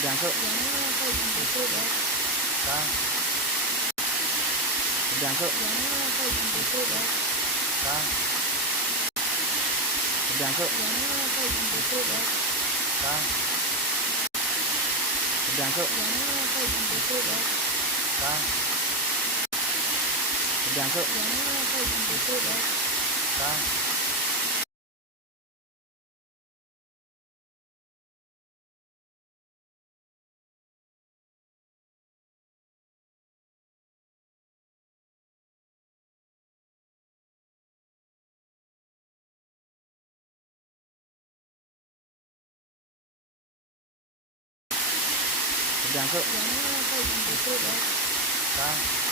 Berangkat. Janganlah kau jemput ya. Kang. Berangkat. Janganlah kau jemput ya. Kang. Berangkat. Janganlah kau jemput ya. Kang. Berangkat. Janganlah kau jemput ya. Kang. Berangkat. Janganlah kau jemput ya. Kang. Berangkat. Janganlah kau jemput ya. Kang.